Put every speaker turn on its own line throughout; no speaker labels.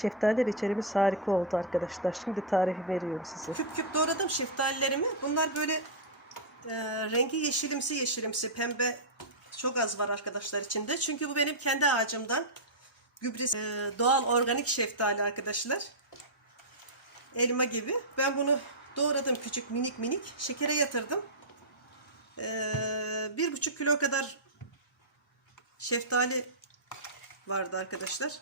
Şeftali reçelimiz harika oldu arkadaşlar. Şimdi tarifi veriyorum size.
Küp küp doğradım şeftalilerimi. Bunlar böyle e, rengi yeşilimsi yeşilimsi pembe çok az var arkadaşlar içinde. Çünkü bu benim kendi ağacımdan. Gübresi e, doğal organik şeftali arkadaşlar. Elma gibi. Ben bunu doğradım küçük minik minik. Şekere yatırdım. E, bir buçuk kilo kadar şeftali vardı arkadaşlar.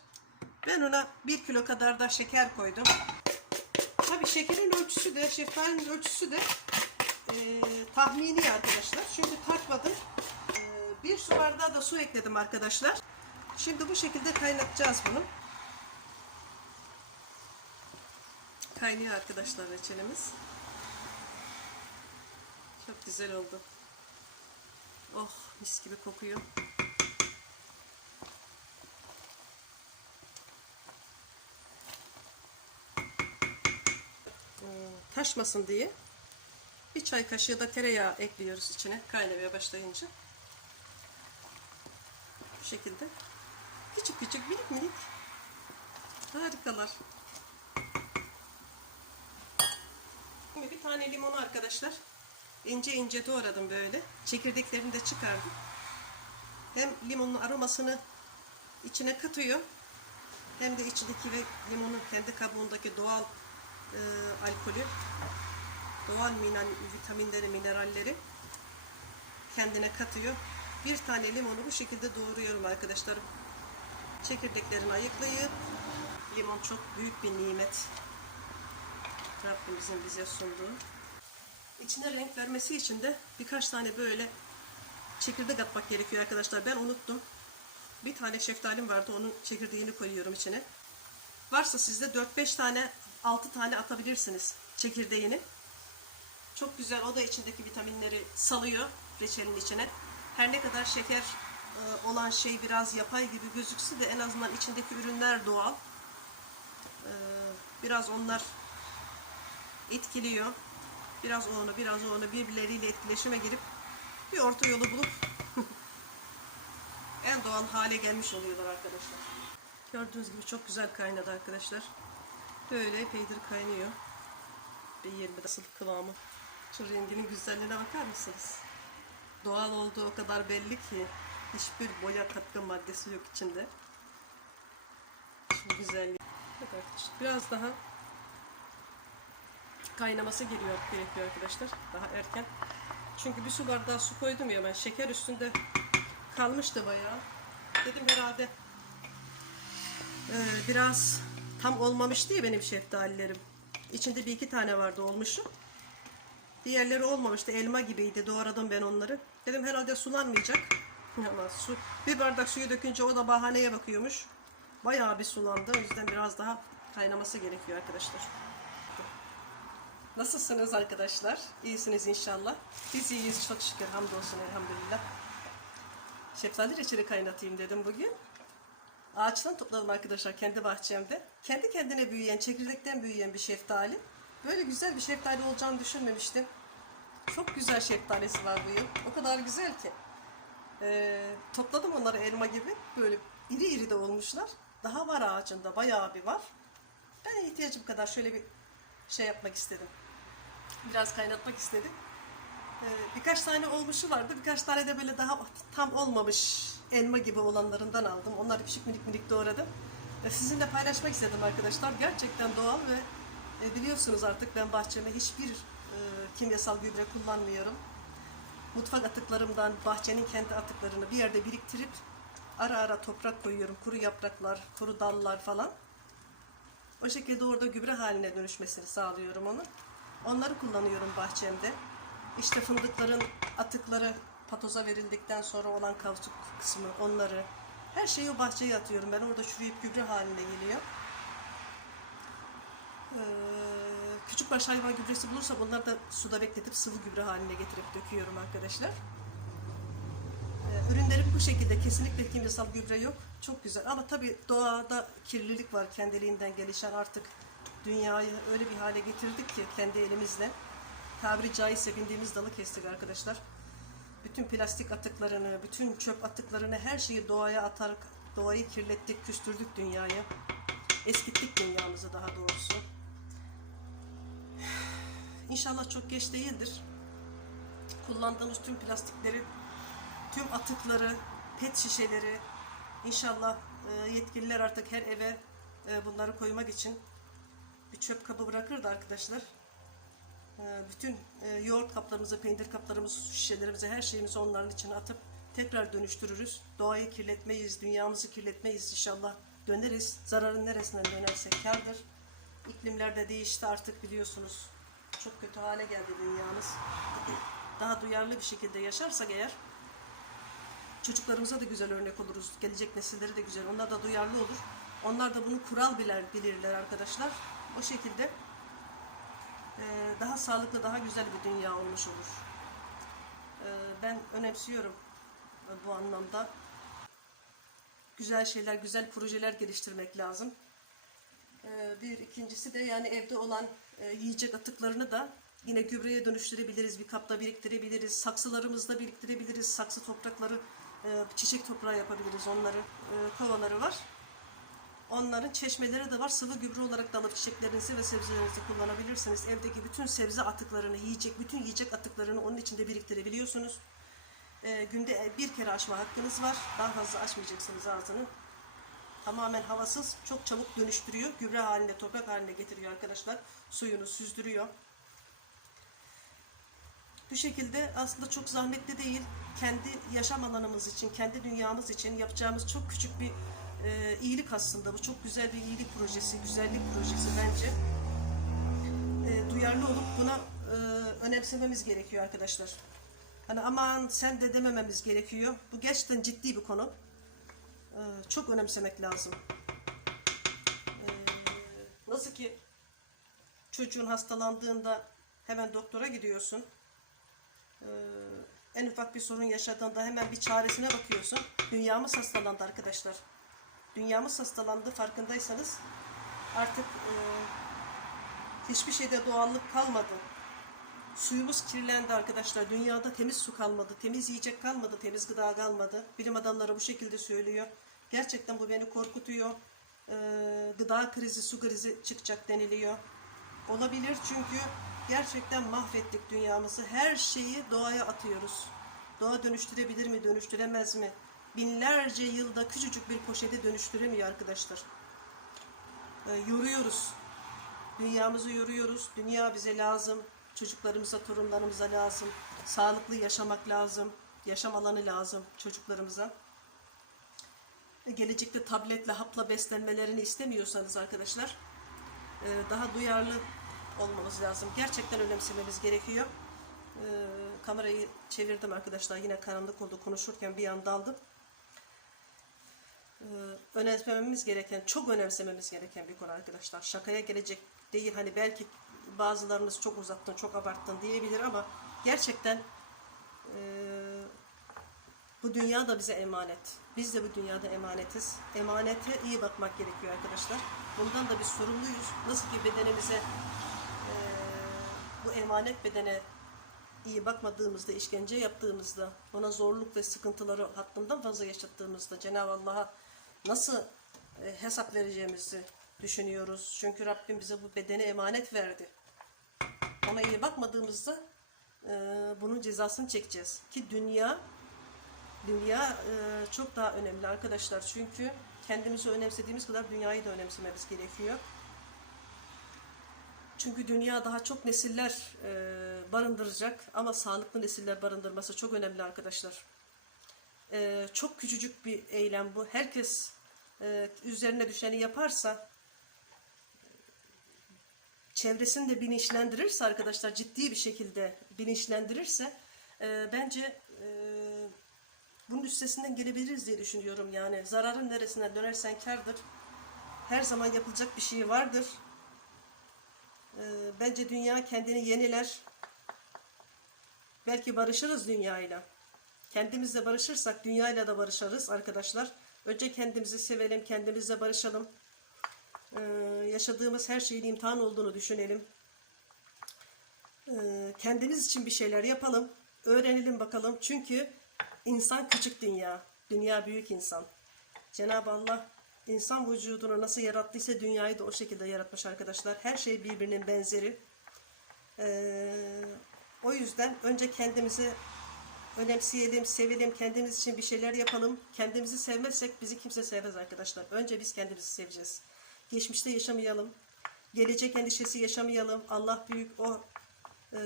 Ben ona bir kilo kadar da şeker koydum. Tabii şekerin ölçüsü de, şeftalinin ölçüsü de e, tahmini arkadaşlar. Çünkü tartmadım. E, bir su bardağı da su ekledim arkadaşlar. Şimdi bu şekilde kaynatacağız bunu. Kaynıyor arkadaşlar reçelimiz. Çok güzel oldu. Oh mis gibi kokuyor. Taşmasın diye bir çay kaşığı da tereyağı ekliyoruz içine kaynamaya başlayınca. Bu şekilde küçük küçük minik minik harikalar. Şimdi bir tane limonu arkadaşlar ince ince doğradım böyle. Çekirdeklerini de çıkardım. Hem limonun aromasını içine katıyor hem de içindeki ve limonun kendi kabuğundaki doğal e, alkolü, doğal mineral, vitaminleri, mineralleri kendine katıyor. Bir tane limonu bu şekilde doğruyorum arkadaşlar. Çekirdeklerini ayıklayıp limon çok büyük bir nimet. Rabbimizin bize sunduğu. İçine renk vermesi için de birkaç tane böyle çekirdek atmak gerekiyor arkadaşlar. Ben unuttum. Bir tane şeftalim vardı. Onun çekirdeğini koyuyorum içine. Varsa sizde 4-5 tane 6 tane atabilirsiniz çekirdeğini. Çok güzel. O da içindeki vitaminleri salıyor reçelin içine. Her ne kadar şeker e, olan şey biraz yapay gibi gözükse de en azından içindeki ürünler doğal. E, Biraz onlar etkiliyor. Biraz onu, biraz onu birbirleriyle etkileşime girip bir orta yolu bulup en doğal hale gelmiş oluyorlar arkadaşlar. Gördüğünüz gibi çok güzel kaynadı arkadaşlar. Böyle epeydir kaynıyor. Bir yerinde nasıl kıvamı. Şu renginin güzelliğine bakar mısınız? Doğal olduğu o kadar belli ki hiçbir boya katkı maddesi yok içinde. Şu güzelliği. Evet arkadaşlar biraz daha kaynaması geliyor gerekiyor arkadaşlar. Daha erken. Çünkü bir su bardağı su koydum ya ben şeker üstünde kalmıştı bayağı. Dedim herhalde ee, biraz tam olmamış diye benim şeftalilerim. İçinde bir iki tane vardı olmuşum. Diğerleri olmamıştı. Elma gibiydi. Doğradım ben onları. Dedim herhalde sulanmayacak. Ama su, bir bardak suyu dökünce o da bahaneye bakıyormuş. Bayağı bir sulandı. O yüzden biraz daha kaynaması gerekiyor arkadaşlar. Nasılsınız arkadaşlar? İyisiniz inşallah. Biz iyiyiz çok şükür. Hamdolsun elhamdülillah. Şeftali reçeli kaynatayım dedim bugün. Ağaçtan topladım arkadaşlar kendi bahçemde. Kendi kendine büyüyen, çekirdekten büyüyen bir şeftali. Böyle güzel bir şeftali olacağını düşünmemiştim. Çok güzel şeftalisi var bu yıl. O kadar güzel ki. Ee, topladım onları elma gibi. Böyle iri iri de olmuşlar. Daha var ağacında. Bayağı bir var. Ben ihtiyacım kadar şöyle bir şey yapmak istedim. Biraz kaynatmak istedim. Ee, birkaç tane olmuşu vardı. Birkaç tane de böyle daha tam olmamış elma gibi olanlarından aldım. Onları küçük minik minik doğradım. Ve sizinle paylaşmak istedim arkadaşlar. Gerçekten doğal ve e, biliyorsunuz artık ben bahçeme hiçbir e, kimyasal gübre kullanmıyorum. Mutfak atıklarımdan bahçenin kendi atıklarını bir yerde biriktirip ara ara toprak koyuyorum. Kuru yapraklar, kuru dallar falan. O şekilde orada gübre haline dönüşmesini sağlıyorum onu. Onları kullanıyorum bahçemde. İşte fındıkların atıkları patoza verildikten sonra olan kauçuk kısmı onları her şeyi o bahçeye atıyorum. Ben orada çürüyüp gübre haline geliyor. Ee, küçük baş hayvan gübresi bulursam onları da suda bekletip sıvı gübre haline getirip döküyorum arkadaşlar. Ee, ürünlerim bu şekilde kesinlikle kimyasal gübre yok. Çok güzel ama tabii doğada kirlilik var kendiliğinden gelişen artık dünyayı öyle bir hale getirdik ki kendi elimizle tabiri caizse bindiğimiz dalı kestik arkadaşlar. Bütün plastik atıklarını, bütün çöp atıklarını her şeyi doğaya atarak doğayı kirlettik, küstürdük dünyaya. Eskittik dünyamızı daha doğrusu. İnşallah çok geç değildir. Kullandığımız tüm plastikleri, tüm atıkları, pet şişeleri inşallah e, yetkililer artık her eve e, bunları koymak için bir çöp kabı bırakır da arkadaşlar. E, bütün e, yoğurt kaplarımızı, peynir kaplarımızı, şişelerimizi, her şeyimizi onların içine atıp tekrar dönüştürürüz. Doğayı kirletmeyiz, dünyamızı kirletmeyiz inşallah. Döneriz. Zararın neresinden dönersek kârdır. İklimler de değişti artık biliyorsunuz. Çok kötü hale geldi dünyamız. Daha duyarlı bir şekilde yaşarsak eğer çocuklarımıza da güzel örnek oluruz. Gelecek nesilleri de güzel. Onlar da duyarlı olur. Onlar da bunu kural bilir, bilirler arkadaşlar. O şekilde daha sağlıklı, daha güzel bir dünya olmuş olur. E, ben önemsiyorum bu anlamda. Güzel şeyler, güzel projeler geliştirmek lazım. E, bir ikincisi de yani evde olan e, yiyecek atıklarını da yine gübreye dönüştürebiliriz, bir kapta biriktirebiliriz, saksılarımızda biriktirebiliriz, saksı toprakları, e, çiçek toprağı yapabiliriz onları, e, kovaları var. Onların çeşmeleri de var. Sıvı gübre olarak da alıp çiçeklerinizi ve sebzelerinizi kullanabilirsiniz. Evdeki bütün sebze atıklarını, yiyecek, bütün yiyecek atıklarını onun içinde biriktirebiliyorsunuz. Ee, günde bir kere açma hakkınız var. Daha fazla açmayacaksınız ağzını. Tamamen havasız, çok çabuk dönüştürüyor. Gübre haline, toprak haline getiriyor arkadaşlar. Suyunu süzdürüyor. Bu şekilde aslında çok zahmetli değil. Kendi yaşam alanımız için, kendi dünyamız için yapacağımız çok küçük bir e, iyilik aslında. Bu çok güzel bir iyilik projesi, güzellik projesi bence. E, duyarlı olup buna e, önemsememiz gerekiyor arkadaşlar. Hani aman sen de demememiz gerekiyor. Bu gerçekten ciddi bir konu. E, çok önemsemek lazım. E, nasıl ki çocuğun hastalandığında hemen doktora gidiyorsun. Ee, en ufak bir sorun yaşadığında hemen bir çaresine bakıyorsun. Dünyamız hastalandı arkadaşlar. Dünyamız hastalandı farkındaysanız artık e, hiçbir şeyde doğallık kalmadı. Suyumuz kirlendi arkadaşlar. Dünyada temiz su kalmadı, temiz yiyecek kalmadı, temiz gıda kalmadı. Bilim adamları bu şekilde söylüyor. Gerçekten bu beni korkutuyor. Ee, gıda krizi, su krizi çıkacak deniliyor. Olabilir çünkü gerçekten mahvettik dünyamızı. Her şeyi doğaya atıyoruz. Doğa dönüştürebilir mi, dönüştüremez mi? Binlerce yılda küçücük bir poşeti dönüştüremiyor arkadaşlar. Ee, yoruyoruz. Dünyamızı yoruyoruz. Dünya bize lazım. Çocuklarımıza, torunlarımıza lazım. Sağlıklı yaşamak lazım. Yaşam alanı lazım çocuklarımıza. E, Gelecekte tabletle, hapla beslenmelerini istemiyorsanız arkadaşlar e, daha duyarlı olmamız lazım. Gerçekten önemsememiz gerekiyor. E, kamerayı çevirdim arkadaşlar. Yine karanlık oldu konuşurken bir an daldım. E, önemsememiz gereken, çok önemsememiz gereken bir konu arkadaşlar. Şakaya gelecek değil. Hani belki bazılarınız çok uzattın, çok abarttın diyebilir ama gerçekten e, bu dünya da bize emanet. Biz de bu dünyada emanetiz. Emanete iyi bakmak gerekiyor arkadaşlar. Bundan da biz sorumluyuz. Nasıl ki bedenimize eee, bu emanet bedene iyi bakmadığımızda, işkence yaptığımızda, ona zorluk ve sıkıntıları hattından fazla yaşattığımızda Cenab-ı Allah'a nasıl e, hesap vereceğimizi düşünüyoruz. Çünkü Rabbim bize bu bedeni emanet verdi. Ona iyi bakmadığımızda e, bunun cezasını çekeceğiz. Ki dünya Dünya e, çok daha önemli arkadaşlar. Çünkü kendimizi önemsediğimiz kadar dünyayı da önemsememiz gerekiyor. Çünkü dünya daha çok nesiller barındıracak ama sağlıklı nesiller barındırması çok önemli arkadaşlar. E, çok küçücük bir eylem bu. Herkes e, üzerine düşeni yaparsa çevresini de bilinçlendirirse arkadaşlar ciddi bir şekilde bilinçlendirirse e, bence e, bunun üstesinden gelebiliriz diye düşünüyorum yani. Zararın neresinden dönersen kardır. Her zaman yapılacak bir şey vardır. Ee, bence dünya kendini yeniler. Belki barışırız dünyayla. Kendimizle barışırsak dünyayla da barışırız arkadaşlar. Önce kendimizi sevelim, kendimizle barışalım. Ee, yaşadığımız her şeyin imtihan olduğunu düşünelim. Ee, kendimiz için bir şeyler yapalım. Öğrenelim bakalım. Çünkü insan küçük dünya. Dünya büyük insan. Cenab-ı Allah İnsan vücudunu nasıl yarattıysa dünyayı da o şekilde yaratmış arkadaşlar. Her şey birbirinin benzeri. Ee, o yüzden önce kendimizi önemseyelim, sevelim, kendimiz için bir şeyler yapalım. Kendimizi sevmezsek bizi kimse sevmez arkadaşlar. Önce biz kendimizi seveceğiz. Geçmişte yaşamayalım. Gelecek endişesi yaşamayalım. Allah büyük o e,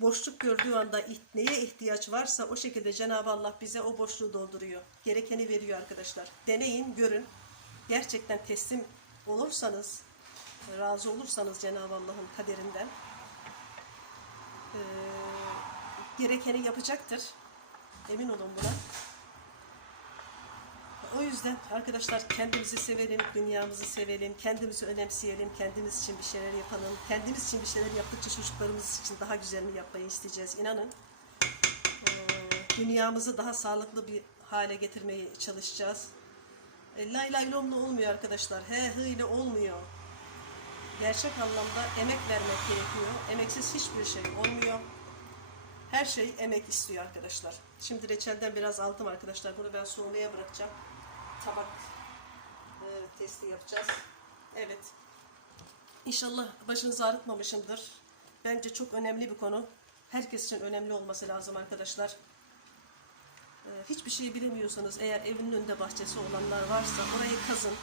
boşluk gördüğü anda neye ihtiyaç varsa o şekilde Cenab-ı Allah bize o boşluğu dolduruyor. Gerekeni veriyor arkadaşlar. Deneyin, görün. Gerçekten teslim olursanız, razı olursanız Cenab-ı Allah'ın kaderinden e, gerekeni yapacaktır. Emin olun buna. O yüzden arkadaşlar kendimizi sevelim, dünyamızı sevelim, kendimizi önemseyelim, kendimiz için bir şeyler yapalım. Kendimiz için bir şeyler yaptıkça çocuklarımız için daha güzelini yapmayı isteyeceğiz. İnanın dünyamızı daha sağlıklı bir hale getirmeye çalışacağız. E, lay lay lomla olmuyor arkadaşlar. He hı ile olmuyor. Gerçek anlamda emek vermek gerekiyor. Emeksiz hiçbir şey olmuyor. Her şey emek istiyor arkadaşlar. Şimdi reçelden biraz aldım arkadaşlar. Bunu ben soğumaya bırakacağım. Tabak e, testi yapacağız. Evet. İnşallah başınızı ağrıtmamışımdır. Bence çok önemli bir konu. Herkes için önemli olması lazım arkadaşlar. E, hiçbir şey bilemiyorsanız eğer evinin önünde bahçesi olanlar varsa orayı kazın.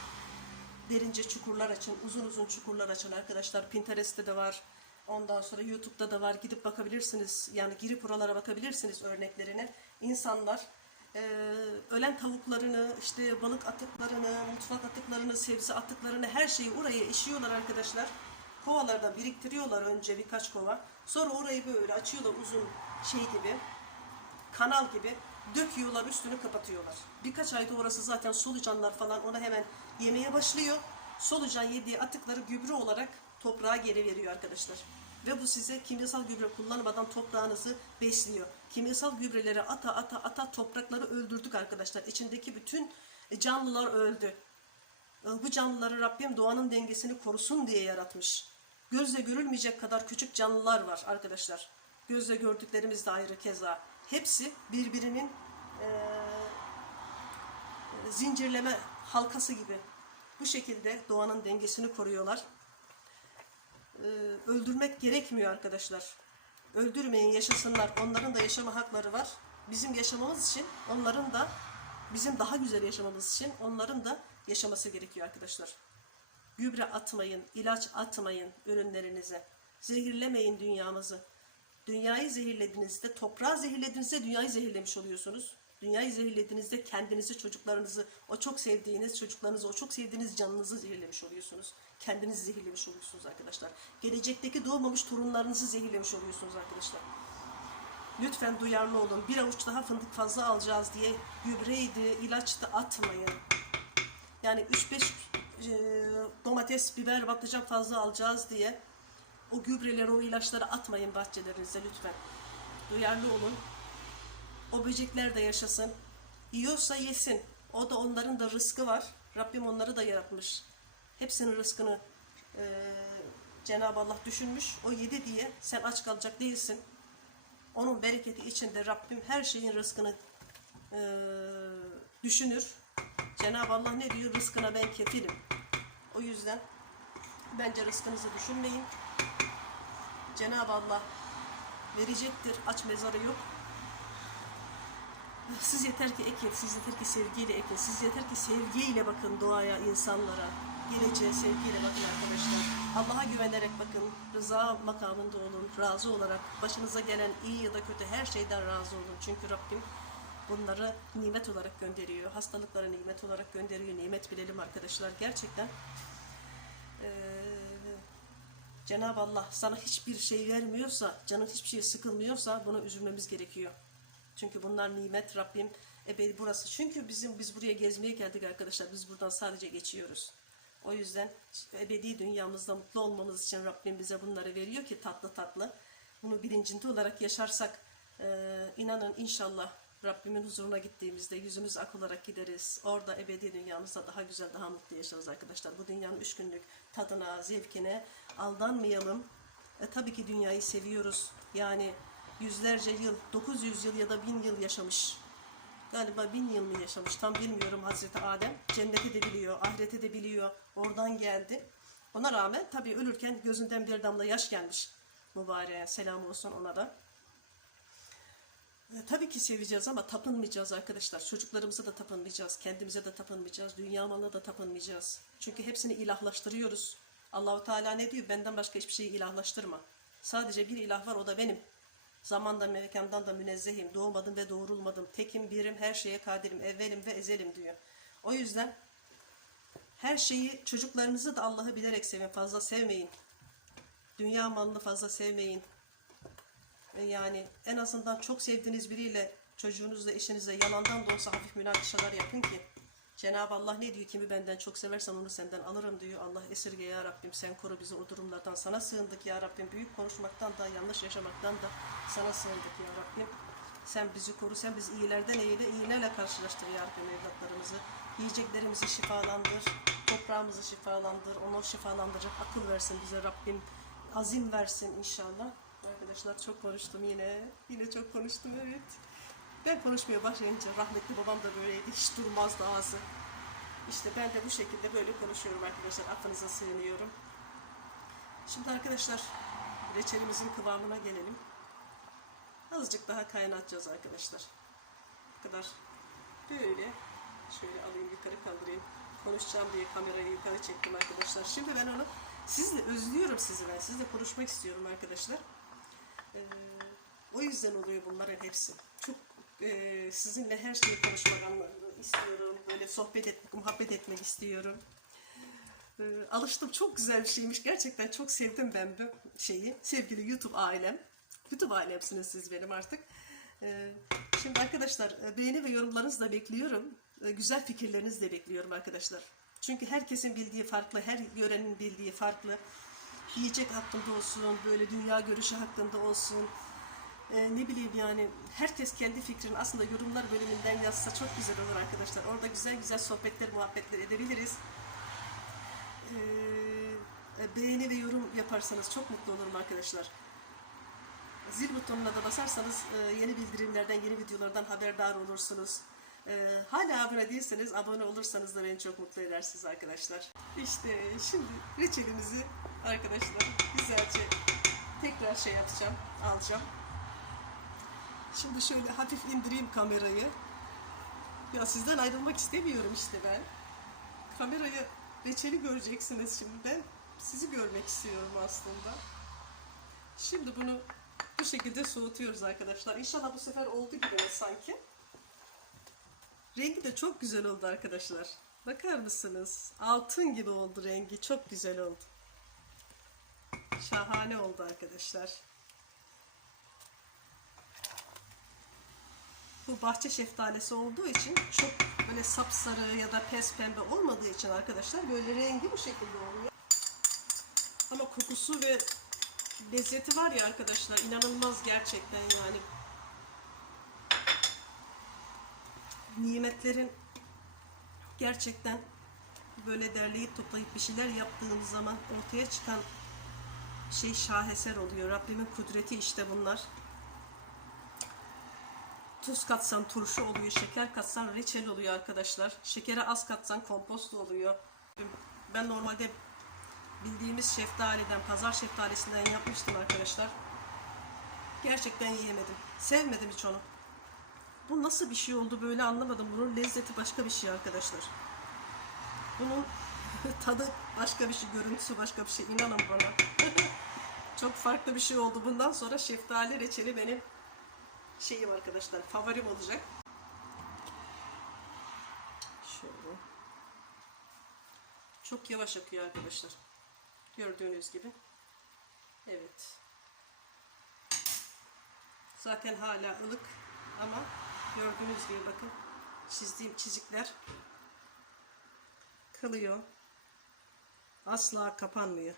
Derince çukurlar açın, uzun uzun çukurlar açın arkadaşlar. Pinterest'te de var. Ondan sonra YouTube'da da var. Gidip bakabilirsiniz. Yani girip oralara bakabilirsiniz örneklerine. İnsanlar eee, ölen tavuklarını, işte balık atıklarını, mutfak atıklarını, sebze atıklarını her şeyi oraya işiyorlar arkadaşlar. Kovalarda biriktiriyorlar önce birkaç kova. Sonra orayı böyle açıyorlar uzun şey gibi kanal gibi döküyorlar üstünü kapatıyorlar. Birkaç ayda orası zaten solucanlar falan ona hemen yemeye başlıyor. Solucan yediği atıkları gübre olarak toprağa geri veriyor arkadaşlar. Ve bu size kimyasal gübre kullanmadan toprağınızı besliyor. Kimyasal gübreleri ata ata ata toprakları öldürdük arkadaşlar. İçindeki bütün canlılar öldü. Bu canlıları Rabbim doğanın dengesini korusun diye yaratmış. Gözle görülmeyecek kadar küçük canlılar var arkadaşlar. Gözle gördüklerimiz de ayrı keza. Hepsi birbirinin eee, zincirleme halkası gibi. Bu şekilde doğanın dengesini koruyorlar. Eee, öldürmek gerekmiyor arkadaşlar. Öldürmeyin, yaşasınlar. Onların da yaşama hakları var. Bizim yaşamamız için onların da bizim daha güzel yaşamamız için onların da yaşaması gerekiyor arkadaşlar. Gübre atmayın, ilaç atmayın ürünlerinize. Zehirlemeyin dünyamızı. Dünyayı zehirlediğinizde, toprağı zehirlediğinizde dünyayı zehirlemiş oluyorsunuz. Dünyayı zehirlediğinizde kendinizi, çocuklarınızı, o çok sevdiğiniz çocuklarınızı, o çok sevdiğiniz canınızı zehirlemiş oluyorsunuz. Kendinizi zehirlemiş oluyorsunuz arkadaşlar. Gelecekteki doğmamış torunlarınızı zehirlemiş oluyorsunuz arkadaşlar. Lütfen duyarlı olun. Bir avuç daha fındık fazla alacağız diye gübreydi, ilaç da atmayın. Yani 3-5 e, domates, biber, patlıcan fazla alacağız diye o gübreleri, o ilaçları atmayın bahçelerinize lütfen. Duyarlı olun. O böcekler de yaşasın. Yiyorsa yesin. O da onların da rızkı var. Rabbim onları da yaratmış. Hepsinin rızkını e, Cenab-ı Allah düşünmüş. O yedi diye sen aç kalacak değilsin. Onun bereketi içinde Rabbim her şeyin rızkını e, düşünür. Cenab-ı Allah ne diyor? Rızkına ben kefilim. O yüzden bence rızkınızı düşünmeyin. Cenab-ı Allah verecektir. Aç mezarı yok. Siz yeter ki ekin, siz yeter ki sevgiyle ekin, siz yeter ki sevgiyle bakın doğaya, insanlara, geleceğe sevgiyle bakın arkadaşlar. Allah'a güvenerek bakın, rıza makamında olun, razı olarak, başınıza gelen iyi ya da kötü her şeyden razı olun. Çünkü Rabbim bunları nimet olarak gönderiyor, hastalıkları nimet olarak gönderiyor, nimet bilelim arkadaşlar. Gerçekten eee Cenab-ı Allah sana hiçbir şey vermiyorsa, canın hiçbir şey sıkılmıyorsa buna üzülmemiz gerekiyor. Çünkü bunlar nimet Rabbim ebedi burası. Çünkü bizim biz buraya gezmeye geldik arkadaşlar. Biz buradan sadece geçiyoruz. O yüzden ebedi dünyamızda mutlu olmamız için Rabbim bize bunları veriyor ki tatlı tatlı. Bunu bilincinde olarak yaşarsak e, inanın inşallah Rabbimin huzuruna gittiğimizde yüzümüz ak olarak gideriz. Orada ebedi dünyamızda daha güzel, daha mutlu yaşarız arkadaşlar. Bu dünyanın üç günlük tadına, zevkine aldanmayalım. E, tabii ki dünyayı seviyoruz. Yani yüzlerce yıl, 900 yıl ya da 1000 yıl yaşamış galiba bin yıl mı yaşamış tam bilmiyorum Hazreti Adem. Cenneti de biliyor, ahireti de biliyor. Oradan geldi. Ona rağmen tabii ölürken gözünden bir damla yaş gelmiş mübareğe. Selam olsun ona da. E, tabii ki seveceğiz ama tapınmayacağız arkadaşlar. Çocuklarımıza da tapınmayacağız. Kendimize de tapınmayacağız. Dünya malına da tapınmayacağız. Çünkü hepsini ilahlaştırıyoruz. Allahu Teala ne diyor? Benden başka hiçbir şeyi ilahlaştırma. Sadece bir ilah var o da benim. Zamandan mekandan da münezzehim. Doğmadım ve doğrulmadım. Tekim, birim, her şeye kadirim. Evvelim ve ezelim diyor. O yüzden her şeyi çocuklarınızı da Allah'ı bilerek sevin. Fazla sevmeyin. Dünya malını fazla sevmeyin. Yani en azından çok sevdiğiniz biriyle çocuğunuzla eşinizle yalandan da olsa hafif münakaşalar yapın ki Cenab-ı Allah ne diyor kimi benden çok seversen onu senden alırım diyor. Allah esirge ya Rabbim sen koru bizi o durumlardan. Sana sığındık ya Rabbim. Büyük konuşmaktan da yanlış yaşamaktan da sana sığındık ya Rabbim. Sen bizi koru, sen bizi iyilerden eyle, iyilerle karşılaştır ya Rabbim evlatlarımızı. Yiyeceklerimizi şifalandır, toprağımızı şifalandır, onu şifalandıracak akıl versin bize Rabbim. Azim versin inşallah. Arkadaşlar çok konuştum yine. Yine çok konuştum evet. Ben konuşmaya başlayınca rahmetli babam da böyleydi. Hiç durmazdı ağzı. İşte ben de bu şekilde böyle konuşuyorum arkadaşlar. Affınıza sığınıyorum. Şimdi arkadaşlar reçelimizin kıvamına gelelim. Azıcık daha kaynatacağız arkadaşlar. Bu kadar. Böyle şöyle alayım yukarı kaldırayım. Konuşacağım diye kamerayı yukarı çektim arkadaşlar. Şimdi ben onu sizle özlüyorum sizi ben. Sizle konuşmak istiyorum arkadaşlar. Ee, o yüzden oluyor bunların hepsi. Çok e, sizinle her şeyi konuşmak istiyorum. Böyle sohbet etmek, muhabbet etmek istiyorum. Ee, alıştım. Çok güzel bir şeymiş. Gerçekten çok sevdim ben bu şeyi. Sevgili YouTube ailem. YouTube ailemsiniz siz benim artık. Ee, şimdi arkadaşlar e, beğeni ve yorumlarınızı da bekliyorum. Ee, güzel fikirlerinizi de bekliyorum arkadaşlar. Çünkü herkesin bildiği farklı, her yörenin bildiği farklı. Yiyecek hakkında olsun, böyle dünya görüşü hakkında olsun. Ee, ne bileyim yani herkes kendi fikrini aslında yorumlar bölümünden yazsa çok güzel olur arkadaşlar. Orada güzel güzel sohbetler, muhabbetler edebiliriz. Ee, beğeni ve yorum yaparsanız çok mutlu olurum arkadaşlar. Zil butonuna da basarsanız e, yeni bildirimlerden, yeni videolardan haberdar olursunuz. Ee, hala abone değilseniz abone olursanız da beni çok mutlu edersiniz arkadaşlar. İşte şimdi reçelimizi arkadaşlar güzelce tekrar şey yapacağım, alacağım. Şimdi şöyle hafif indireyim kamerayı. Ya sizden ayrılmak istemiyorum işte ben. Kamerayı reçeli göreceksiniz şimdi. Ben sizi görmek istiyorum aslında. Şimdi bunu bu şekilde soğutuyoruz arkadaşlar. İnşallah bu sefer oldu gibi sanki. Rengi de çok güzel oldu arkadaşlar. Bakar mısınız? Altın gibi oldu rengi. Çok güzel oldu. Şahane oldu arkadaşlar. Bu bahçe şeftalisi olduğu için çok böyle sapsarı ya da pes pembe olmadığı için arkadaşlar böyle rengi bu şekilde oluyor. Ama kokusu ve lezzeti var ya arkadaşlar inanılmaz gerçekten yani. Nimetlerin gerçekten böyle derleyip toplayıp bir şeyler yaptığımız zaman ortaya çıkan şey şaheser oluyor. Rabbimin kudreti işte bunlar. Tuz katsan turşu oluyor, şeker katsan reçel oluyor arkadaşlar. Şekere az katsan kompost oluyor. Ben normalde bildiğimiz şeftaliden, pazar şeftalisinden yapmıştım arkadaşlar. Gerçekten yiyemedim. Sevmedim hiç onu. Bu nasıl bir şey oldu böyle anlamadım. Bunun lezzeti başka bir şey arkadaşlar. Bunun tadı başka bir şey, görüntüsü başka bir şey. İnanın bana. Çok farklı bir şey oldu. Bundan sonra şeftali reçeli benim şeyim arkadaşlar. Favorim olacak. Şöyle. Çok yavaş akıyor arkadaşlar. Gördüğünüz gibi. Evet. Zaten hala ılık ama gördüğünüz gibi bakın çizdiğim çizikler kalıyor. Asla kapanmıyor.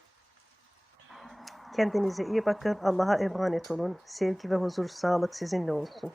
Kendinize iyi bakın. Allah'a emanet olun. Sevgi ve huzur, sağlık sizinle olsun.